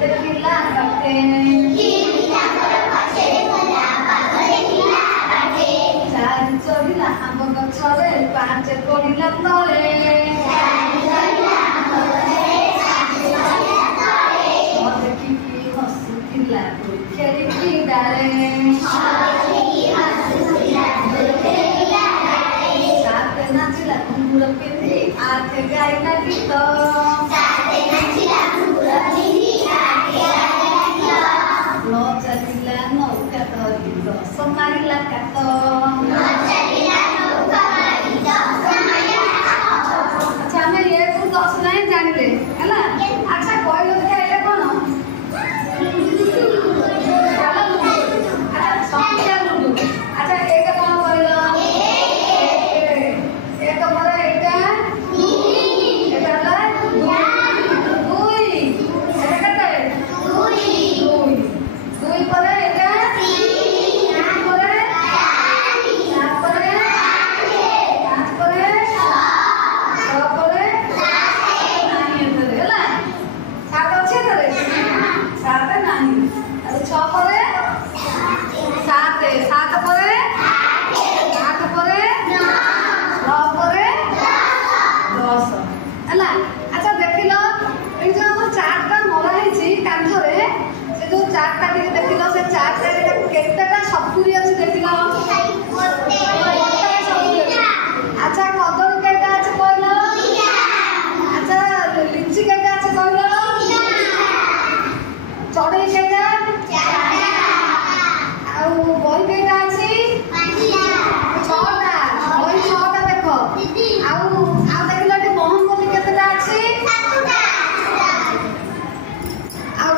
ଦେଖିଲା ବାଟେ ଚାରି ଚଢିଲା ଆମ୍ବ ଗଛରେ ପାଞ୍ଚ ପଡ଼ିଲା ତଳେ ଦେଖିକି ହସୁଥିଲା ଖେଳିକି ଡାଳେ ସାତେ ନାଚିଲା ଘୁଙ୍ଗୁର ପିନ୍ଧି ଆଠେ ଗାଇଲା ଗୀତ ନ ଚାଲିଲା ନୌକା ଧରି ଦଶ ମାରିଲା କାତ ଆଚ୍ଛା ଆମେ ଏକୁ 10 ଲାଇନ ଜାଣିଲେ ହେଲା ଆଚ୍ଛା କହିଲ ଦେଖିଆ ଏଇଟା କଣ ସଂଖ୍ୟା ଲୁଡୁ ଆଚ୍ଛା ଏଇଟା କଣ କହିଲ ଏକ ପରେ ଏଇଟା ହେଲା 2 ଏଟା କେତେ 2 ପରେ ଏଟା 3 ପରେ 4 ପରେ 5 ପରେ 6 ପରେ ନାହିଁ ଏଥିରେ ହେଲା 7 ଅଛି ଏଥିରେ 7 ନାହିଁ ଆଉ 6 ପରେ 7 ପରେ 8 ପରେ 9 ପରେ 10 ହେଲା ଆଚ୍ଛା ଦେଖିଲ ଏଇ ଯୋଉ ଆମ ଚାର୍ଟଟା ମରା ହେଇଛି କାନ୍ଥରେ ସେ ଯୋଉ ଚାର୍ଟଟା ଟିକେ ଦେଖିଲ ସେ ଚାର୍ଟରେ କେତେଟା ସପୁରି ଅଛି ଦେଖିଲ ଆଚ୍ଛା କଦଳୀ କେଇଟା ଅଛି କହିଲ ଆଚ୍ଛା ଲିଚି କେଇଟା ଅଛି କହିଲ ଚଢେଇ କେଇଟା ଆଉ ବହି କେଇଟା ଅଛି 6ଟା ବହି 6ଟା ଦେଖ ଆଉ ଦେଖିଲ ଏଠି ମହମବତୀ କେତେଟା ଅଛି ଆଉ